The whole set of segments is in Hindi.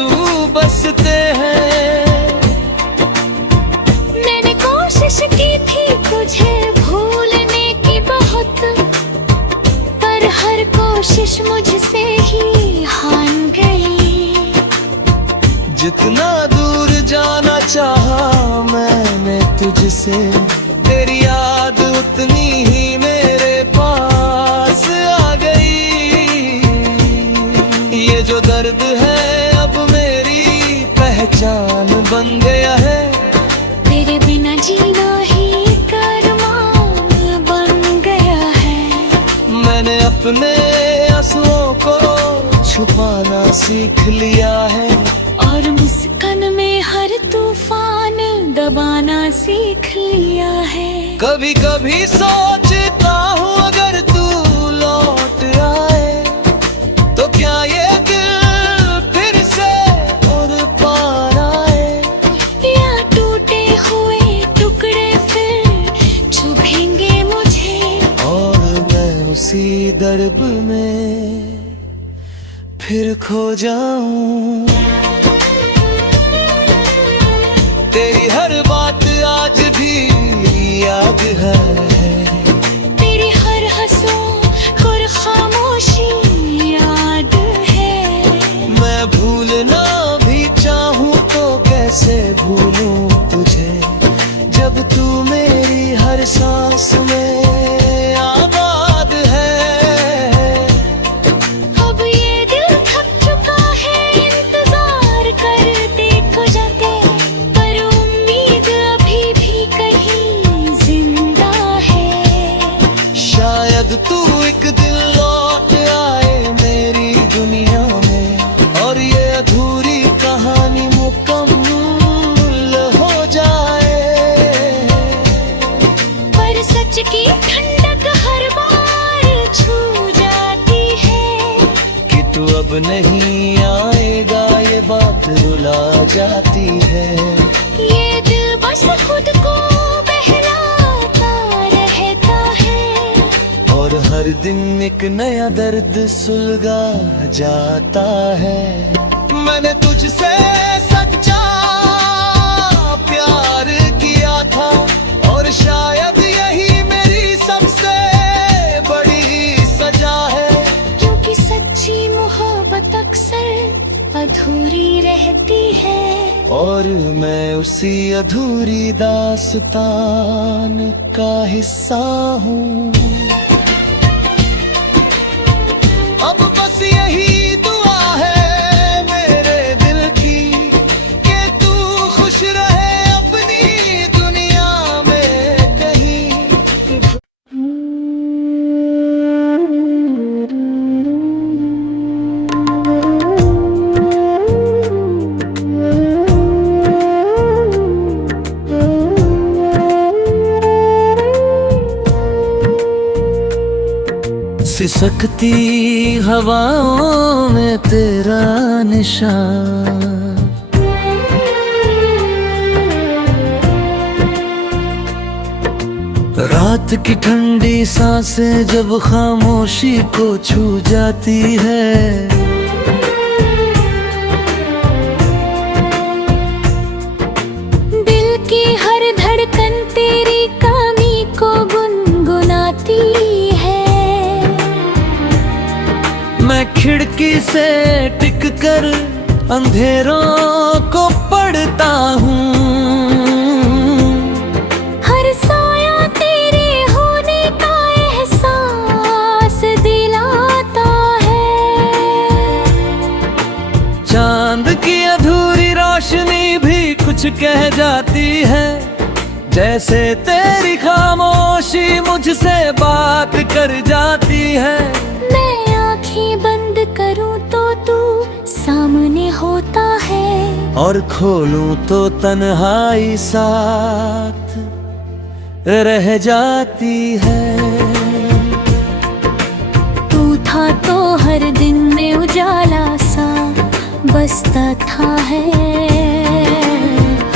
आंसू बसते हैं। मैंने कोशिश की थी तुझे भूलने की बहुत, पर हर कोशिश मुझसे ही हार गई। जितना दूर जाना चाहा मैंने तुझसे, तेरी याद उतनी ही मेरे पास आ गई। ये जो दर्द है अब मेरी पहचान बन गया है। तेरे बिना जीना ही अरमान बन गया है। मैंने अपने आंसुओं को छुपाना सीख लिया है, और मुस्कान में हर तूफान दबाना सीख लिया है। कभी कभी सोचता हूँ अगर तू लौट आए तो क्या ये दिल फिर से और पार आए, या टूटे हुए टुकड़े फिर चुभेंगे मुझे, और मैं उसी दर्द में फिर खो जाऊं। तेरी हर बात आज भी याद है, तेरी हर हंसों को खामोशी याद है। मैं भूलना भी चाहूँ तो कैसे भूलूं तुझे, जब तू मेरी हर सांस में आबाद है। अब ये दिल थक चुका है इंतजार करते खो जाते, पर उम्मीद अभी भी कहीं जिंदा है। शायद तू एक दिन लौट आए मेरी दुनिया में, और ये अधूरी कहानी मुकम्मल हो जाए। पर सच की ठंडक हर बार छू जाती है, कि तू अब नहीं आएगा ये बात रुला जाती है। ये दिल बस खुद को बहलाता रहता है, और हर दिन एक नया दर्द सुलगा जाता है। मैंने तुझसे सच्चा प्यार किया था, और शायद यही मेरी सबसे बड़ी सजा है। क्योंकि सच्ची मोहब्बत अक्सर अधूरी रहती है, और मैं उसी अधूरी दास्तान का हिस्सा हूँ। अब बस यही दुआ है मेरे दिल की, कि तू खुश रहे अपनी दुनिया में कहीं। सिसकती हवाओं में तेरा निशान, रात की ठंडी सांसें जब खामोशी को छू जाती है। दिल की हर धड़कन तेरी कमी को गुनगुनाती है। मैं खिड़की से टिक कर अंधेरों को पढ़ता हूँ, हर साया तेरे होने का एहसास दिलाता है। चांद की अधूरी रोशनी भी कुछ कह जाती है, जैसे तेरी खामोशी मुझसे बात कर जाती है। मैं आँखें बंद करूं तो तू सामने होता है, और खोलूं तो तन्हाई साथ रह जाती है। तू था तो हर दिन में उजाला सा बसता था है,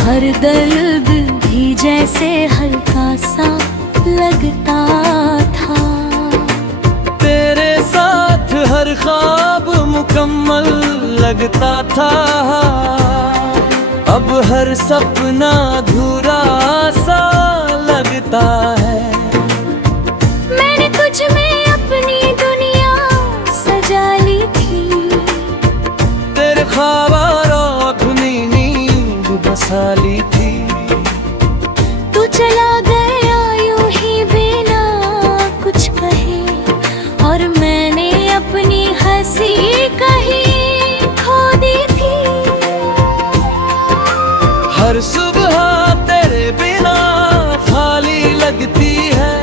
हर दर्द भी जैसे हल्का सा लगता था। तेरे साथ हर ख्वाब मुकम्मल लगता था, अब हर सपना अधूरा सा लगता है। मैंने तुझ में अपनी दुनिया सजा ली थी, तेरे ख्वाब और अपनी नींद बसा ली थी। तू चला गया यूं ही बिना कुछ कहे, और मैंने अपनी हंसी कहीं खो दी थी। हर सुबह तेरे बिना खाली लगती है,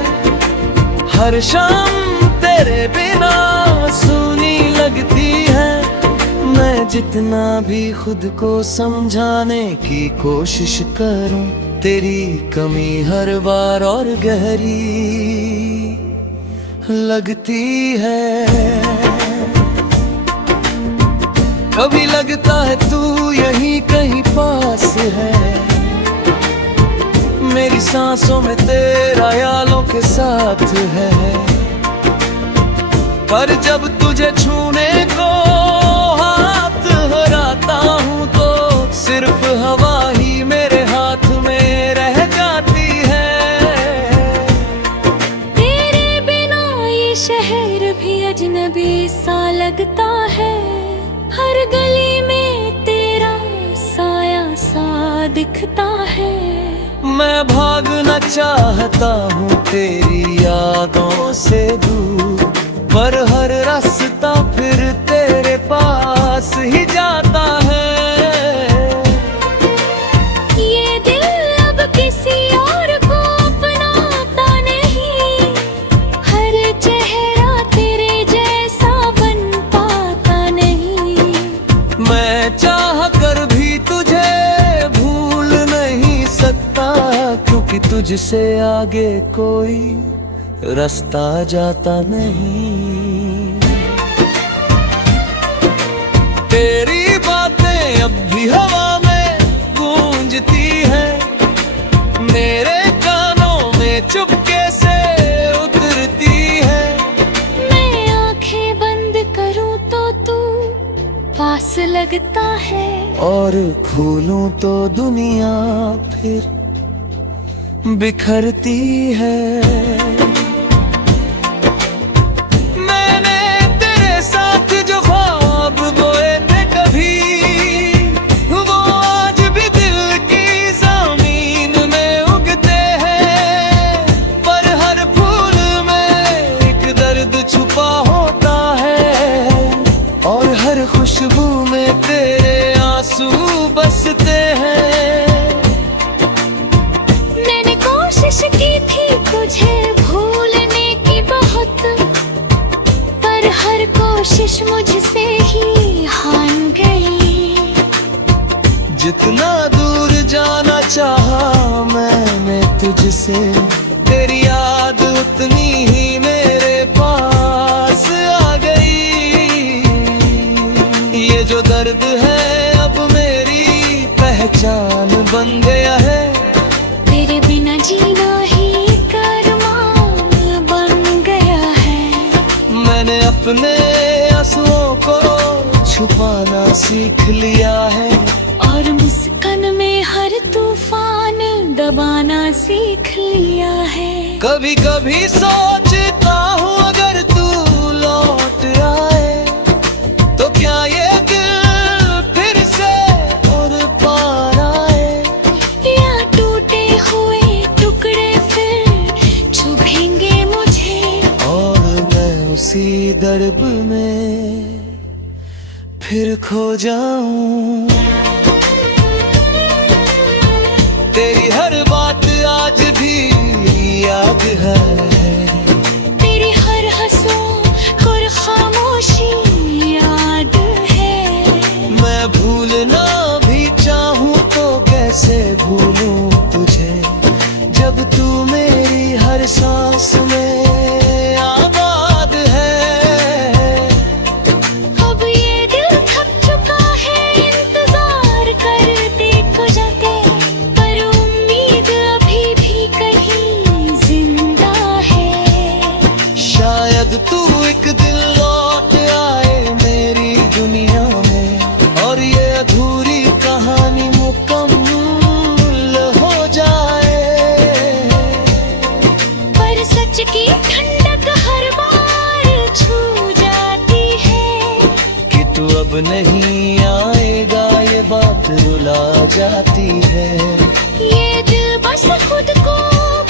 हर शाम तेरे बिना सूनी लगती है। मैं जितना भी खुद को समझाने की कोशिश करूं, तेरी कमी हर बार और गहरी लगती है। कभी लगता है तू यहीं कहीं पास है, मेरी सांसों में तेरा यालों के साथ है। पर जब तुझे छूने को हाथ हराता हूँ, तो सिर्फ हवा ही मेरे हाथ में रह जाती है। तेरे बिना ये शहर भी अजनबी सा लगता है, हर गली में तेरा साया सा दिखता है। मैं भागना चाहता हूँ तेरी यादों से दूर, पर हर रास्ता फिर तेरे पास ही जाता है। ये दिल अब किसी और को अपनाता नहीं, हर चेहरा तेरे जैसा बन पाता नहीं। मैं चाह कर भी तुझे भूल नहीं सकता, क्योंकि तुझसे आगे कोई रास्ता जाता नहीं। तेरी बातें अब भी हवा में गूंजती हैं, मेरे कानों में चुपके से उतरती है। मैं आंखें बंद करूं तो तू पास लगता है, और खोलूं तो दुनिया फिर बिखरती है। मैंने तेरे साथ जो ख्वाब बोए थे कभी, वो आज भी दिल की ज़मीन में उगते हैं। पर हर फूल में एक दर्द छुपा होता है, और हर खुशबू में तेरे आंसू बसते हैं। कोशिश की थी तुझे भूलने की बहुत, पर हर कोशिश मुझसे ही हार गई। जितना दूर जाना चाहा मैंने तुझसे, तेरी याद उतनी ही मेरे पास आ गई। ये जो दर्द है अब मेरी पहचान बन गया है, तेरे बिना जीना ही करमान बन गया है। मैंने अपने आंसुओं को छुपाना सीख लिया है, और मुस्कान में हर तूफान दबाना सीख लिया है। कभी कभी सोचता हूँ अगर तू लौट आए, तो क्या ये दिल फिर से और पार आए। या टूटे हुए टुकड़े फिर चुभेंगे मुझे, और मैं उसी दर्द में फिर खो जाऊं। तेरी हर बात आज भी याद है, तेरी हर हंसों को खामोशी याद है। मैं भूलना भी चाहूं तो कैसे भूलूं तुझे, जब तू मेरी हर सांस में आबाद है। अब ये दिल थक चुका है इंतजार करते को जाते, पर उम्मीद अभी भी कहीं जिंदा है। शायद तू एक दिन लौट आए मेरी दुनिया में, अब नहीं आएगा ये बात रुला जाती है। ये दिल बस खुद को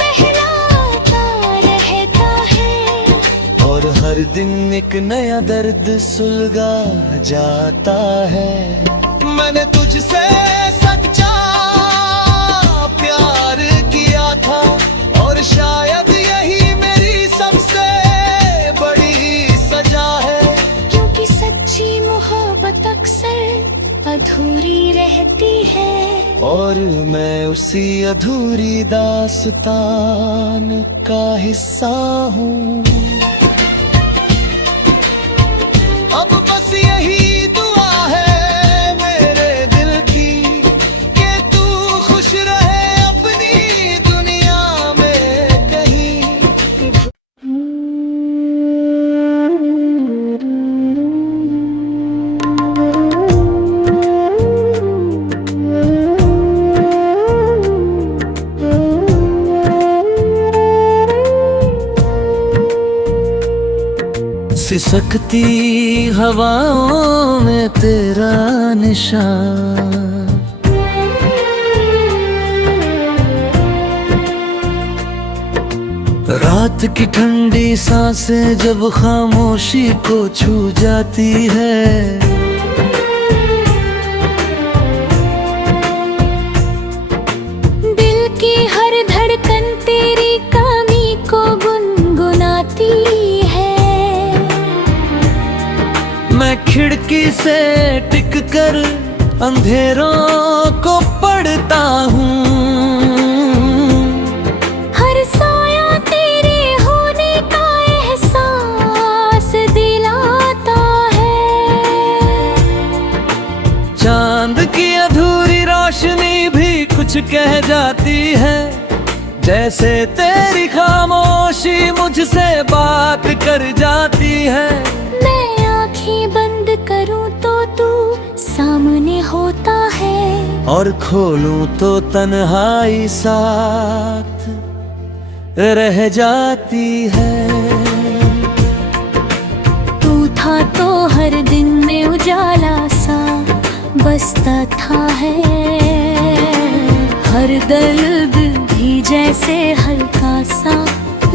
बहलाता रहता है, और हर दिन एक नया दर्द सुलगा जाता है। मैंने तुझसे सच्चा प्यार किया था, और शायद यही मेरी सबसे बड़ी सजा है। क्योंकि सच्ची मोहब्बत अक्सर अधूरी रहती है, और मैं उसी अधूरी दास्तान का हिस्सा हूँ। अब बस यही दुआ है मेरे दिल की कि तू खुश रहे अपनी दुनिया में कहीं। सिसकती हवाओं में तेरा निशान, रात की ठंडी सांसें जब खामोशी को छू जाती है। दिल की हर धड़कन तेरी कमी को गुनगुनाती है। मैं खिड़की से टिक कर अंधेरों को पढ़ता हूँ, हर साया तेरे होने का एहसास दिलाता है। चांद की अधूरी रोशनी भी कुछ कह जाती है, जैसे तेरी खामोशी मुझसे बात कर जाती है। मैं आँखें बंद करूं तो तू सामने होता है, और खोलूं तो तन्हाई साथ रह जाती है। तू था तो हर दिन में उजाला सा बसता था है, हर दर्द भी जैसे हल्का सा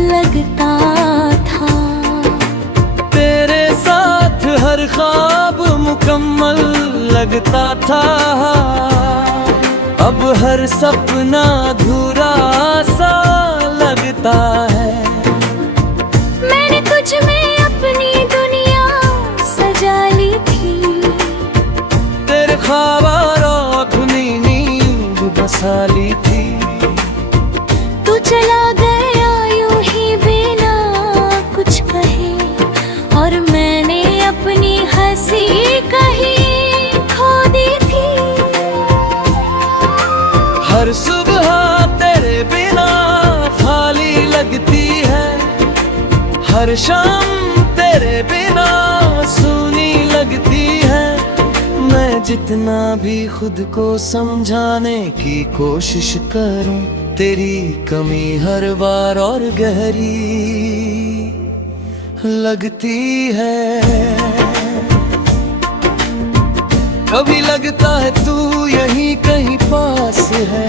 लगता था। तेरे साथ हर ख्वाब मुकम्मल लगता था, अब हर सपना अधूरा सा लगता है। मैंने तुझ में अपनी दुनिया सजा ली थी, तेरे ख्वाब और अपनी नींद बसा ली थी। तू चला गया यूं ही बिना कुछ कहे, और मैंने अपनी हंसी कहीं खो दी थी। हर सुबह तेरे बिना खाली लगती है, हर शाम तेरे बिना सूनी लगती है। मैं जितना भी खुद को समझाने की कोशिश करूं, तेरी कमी हर बार और गहरी लगती है। कभी लगता है तू यहीं कहीं पास है,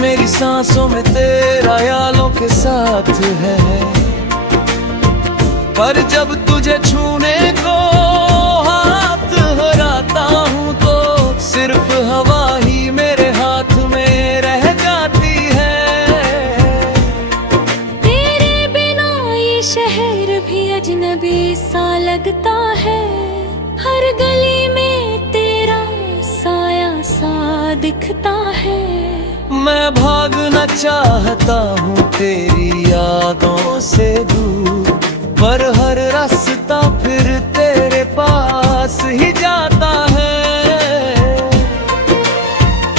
मेरी सांसों में तेरा यालों के साथ है। पर जब तुझे छूने को हाथ हराता हूँ, तो सिर्फ हवा ही मेरे हाथ में रह जाती है। तेरे बिना ये शहर भी अजनबी सा लगता है, हर गली में तेरा साया सा दिखता है। मैं भागना चाहता हूँ तेरी यादों से दूर, पर हर रास्ता फिर तेरे पास ही जाता है।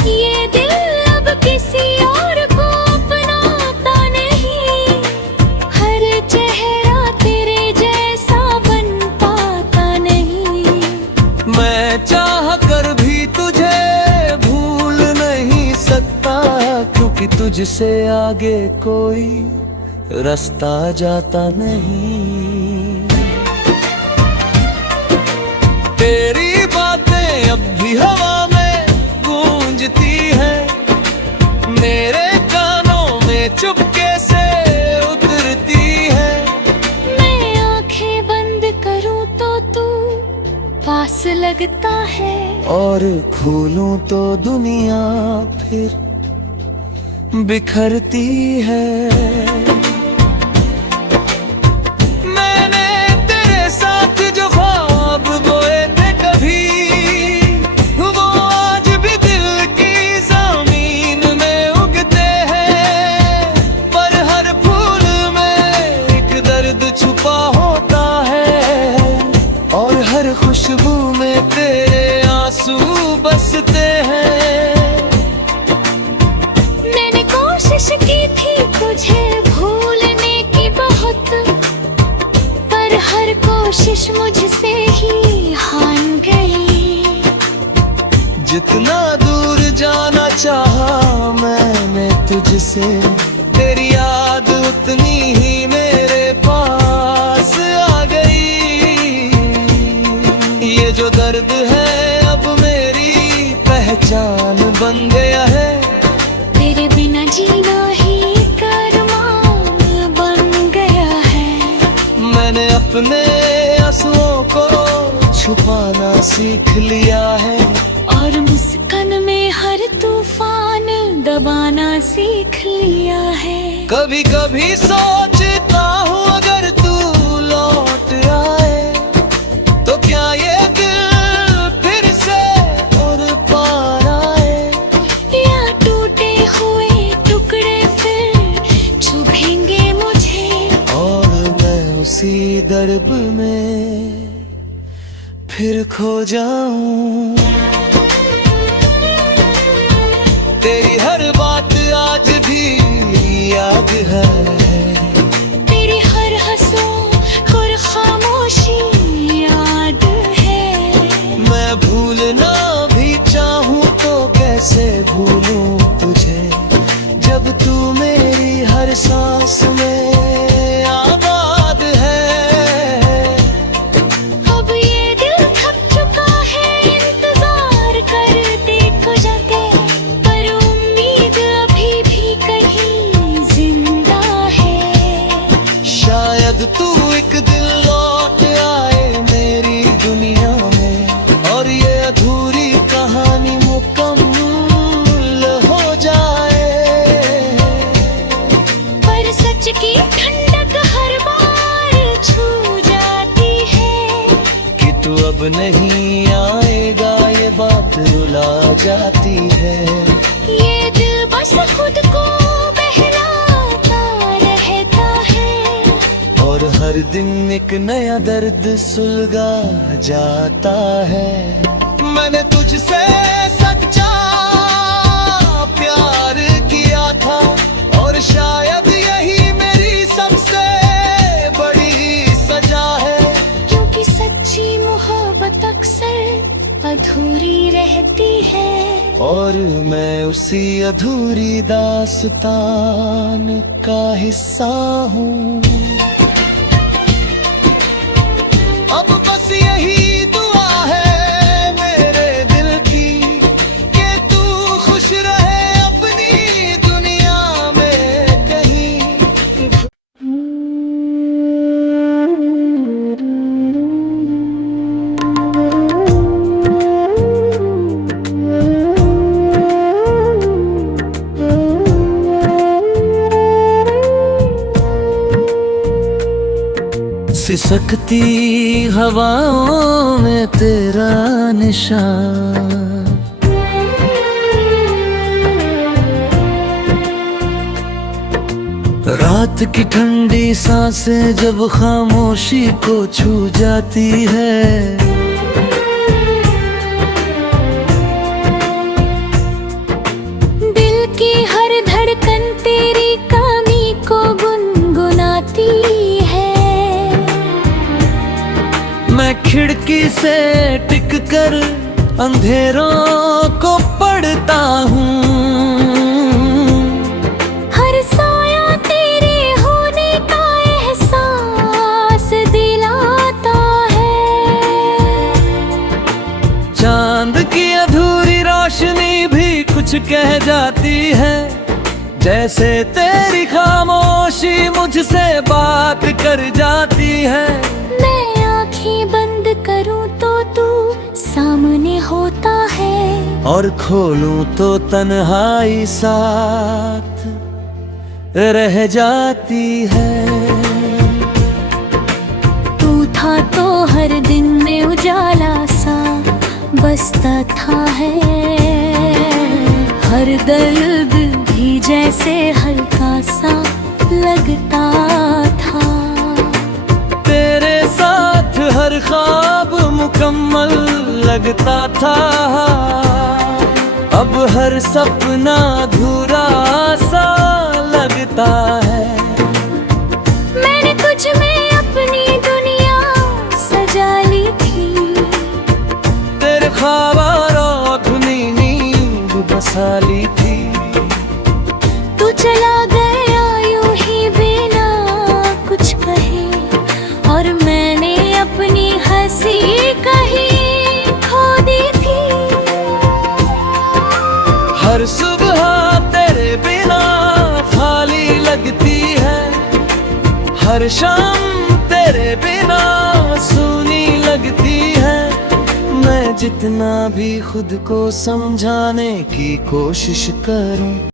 ये दिल अब किसी और को अपनाता नहीं, हर चेहरा तेरे जैसा बन पाता नहीं। मैं चाह कर भी तुझे भूल नहीं सकता, क्योंकि तुझसे आगे कोई रास्ता जाता नहीं। पास लगता है। और भूलूं तो दुनिया फिर बिखरती है। मैंने तेरे साथ जो ख्वाब बोए थे कभी, वो आज भी दिल की ज़मीन में उगते हैं। पर हर फूल में एक दर्द छुपा होता है, और हर खुशबू में तेरे आंसू बसते हैं। मैंने कोशिश की थी तुझे भूलने की बहुत, पर हर कोशिश मुझसे ही हार गई। जितना दूर जाना चाहा मैंने तुझसे, तेरी याद उतनी ही मेरे पास आ गई। ये जो दर्द है अब मेरी पहचान बन गया है। तेरे बिना जीना ही अरमान बन गया है। मैंने अपने आंसुओं को छुपाना सीख लिया है, और मुस्कान में हर तूफान दबाना सीख लिया है। कभी कभी सोचता हूँ अगर तू लौट आए, तो क्या ये दिल फिर से और पार आए। या टूटे हुए टुकड़े फिर चुभेंगे मुझे, और मैं उसी दर्द में फिर खो जाऊं। तेरी हर बात आज भी याद है, तेरी हर हंसों और खामोशी याद है। मैं भूलना भी चाहूँ तो कैसे भूलूं तुझे, जब तू मेरी हर सांस में आबाद है। अब ये दिल थक चुका है इंतजार करते को जाते, पर उम्मीद अभी भी कहीं जिंदा है। शायद तू एक दिन लौट आए मेरी दुनिया में, और ये अधूरी कहानी मुकम्मल हो जाए। पर सच की ठंडक हर बार छू जाती है। कि तू अब नहीं आएगा ये बात रुला जाती है। ये दिल बस खुद को बहलाता रहता है, और हर दिन एक नया दर्द सुलगा जाता है। मैंने तुझसे सच्चा प्यार किया था, और शायद यही मेरी सबसे बड़ी सजा है। क्योंकि सच्ची मोहब्बत अक्सर अधूरी रहती है। और मैं उसी अधूरी दास्तान का हिस्सा हूँ। अब बस यही दुआ है मेरे दिल की, कि तू खुश रहे अपनी दुनिया में कहीं। सिसकती हवाओं में तेरा निशान, रात की ठंडी सांसें जब खामोशी को छू जाती है। दिल की हर धड़कन तेरी कमी को गुनगुनाती है। मैं खिड़की से टिक कर अंधेरों को पढ़ता हूँ। हर साया तेरे होने का एहसास दिलाता है। चांद की अधूरी रोशनी भी कुछ कह जाती है, जैसे तेरी खामोशी मुझसे बात कर जाती है। मैं आँखें बंद करूं तो तू और खोलूं तो तन्हाई साथ रह जाती है। तू था तो हर दिन में उजाला सा बसता था है, हर दर्द भी जैसे हल्का सा लगता था। तेरे साथ हर ख्वाब मुकम्मल लगता था, अब हर सपना अधूरा सा लगता है। मैंने तुझ में अपनी दुनिया सजा ली थी, तेरे ख्वाब और अपनी नींद बसा ली थी। तू चला गया यूं ही बिना कुछ कहे, और मैंने अपनी हंसी कहीं खो दी थी। हर सुबह तेरे बिना खाली लगती है, हर शाम तेरे बिना सूनी लगती है। मैं जितना भी खुद को समझाने की कोशिश करूं